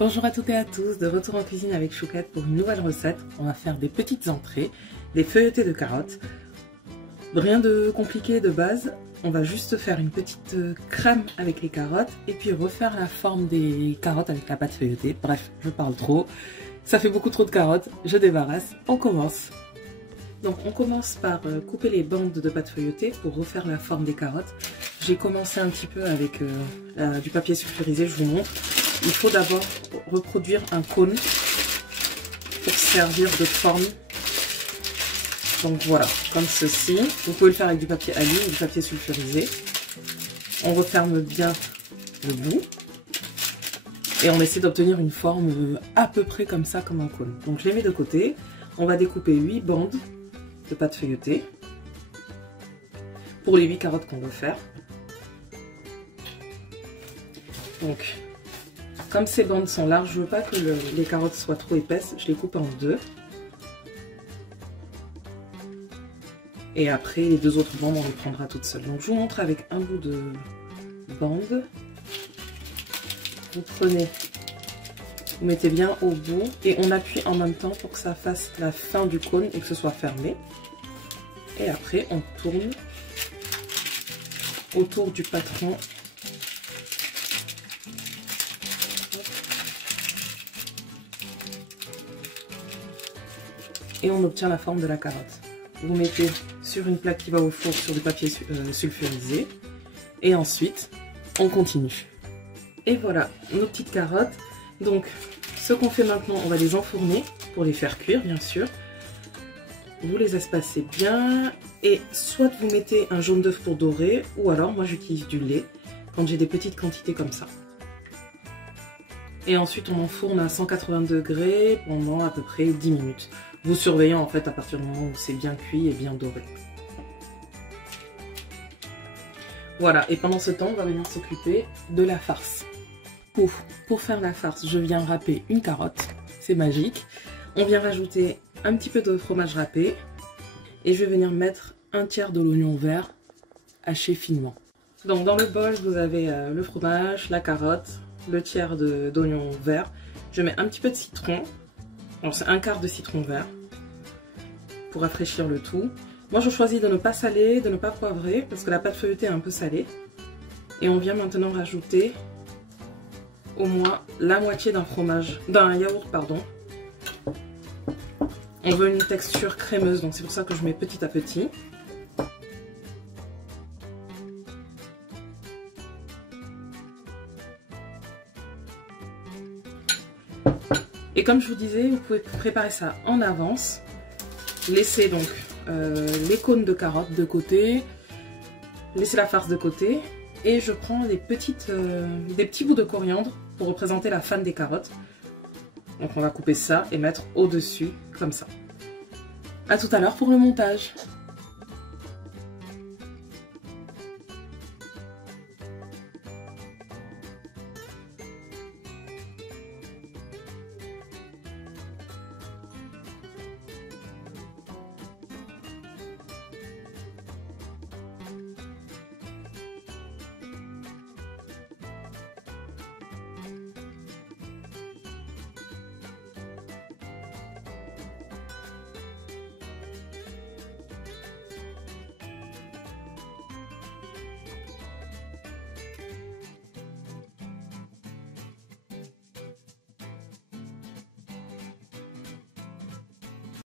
Bonjour à toutes et à tous, de retour en cuisine avec Choucate pour une nouvelle recette. On va faire des petites entrées, des feuilletés de carottes. Rien de compliqué de base, on va juste faire une petite crème avec les carottes et puis refaire la forme des carottes avec la pâte feuilletée. Bref, je parle trop, ça fait beaucoup trop de carottes, je débarrasse, on commence. Donc on commence par couper les bandes de pâte feuilletée pour refaire la forme des carottes. J'ai commencé un petit peu avec du papier sulfurisé, je vous montre. Il faut d'abord reproduire un cône pour servir de forme. Donc voilà, comme ceci. Vous pouvez le faire avec du papier alu ou du papier sulfurisé. On referme bien le bout. Et on essaie d'obtenir une forme à peu près comme ça, comme un cône. Donc je les mets de côté. On va découper 8 bandes de pâte feuilletée pour les 8 carottes qu'on veut faire. Donc, comme ces bandes sont larges, je veux pas que les carottes soient trop épaisses, je les coupe en deux. Et après, les deux autres bandes, on les prendra toutes seules. Donc, je vous montre avec un bout de bande. Vous prenez, vous mettez bien au bout et on appuie en même temps pour que ça fasse la fin du cône et que ce soit fermé. Et après, on tourne autour du patron. Et on obtient la forme de la carotte. Vous mettez sur une plaque qui va au four sur du papier sulfurisé. Et ensuite, on continue. Et voilà, nos petites carottes. Donc, ce qu'on fait maintenant, on va les enfourner pour les faire cuire, bien sûr. Vous les espacez bien. Et soit vous mettez un jaune d'œuf pour dorer, ou alors, moi j'utilise du lait quand j'ai des petites quantités comme ça. Et ensuite, on enfourne à 180 degrés pendant à peu près 10 minutes. Vous surveillez en fait à partir du moment où c'est bien cuit et bien doré. Voilà, et pendant ce temps, on va venir s'occuper de la farce. Pour faire la farce, je viens râper une carotte, c'est magique. On vient rajouter un petit peu de fromage râpé. Et je vais venir mettre un tiers de l'oignon vert haché finement. Donc dans le bol, vous avez le fromage, la carotte, le tiers d'oignon vert. Je mets un petit peu de citron. Alors c'est un quart de citron vert pour rafraîchir le tout. Moi je choisis de ne pas saler, de ne pas poivrer parce que la pâte feuilletée est un peu salée. Et on vient maintenant rajouter au moins la moitié d'un yaourt pardon. On veut une texture crémeuse donc c'est pour ça que je mets petit à petit. Et comme je vous disais, vous pouvez préparer ça en avance. Laissez donc les cônes de carottes de côté. Laissez la farce de côté. Et je prends des petits bouts de coriandre pour représenter la fan des carottes. Donc on va couper ça et mettre au-dessus comme ça. A tout à l'heure pour le montage.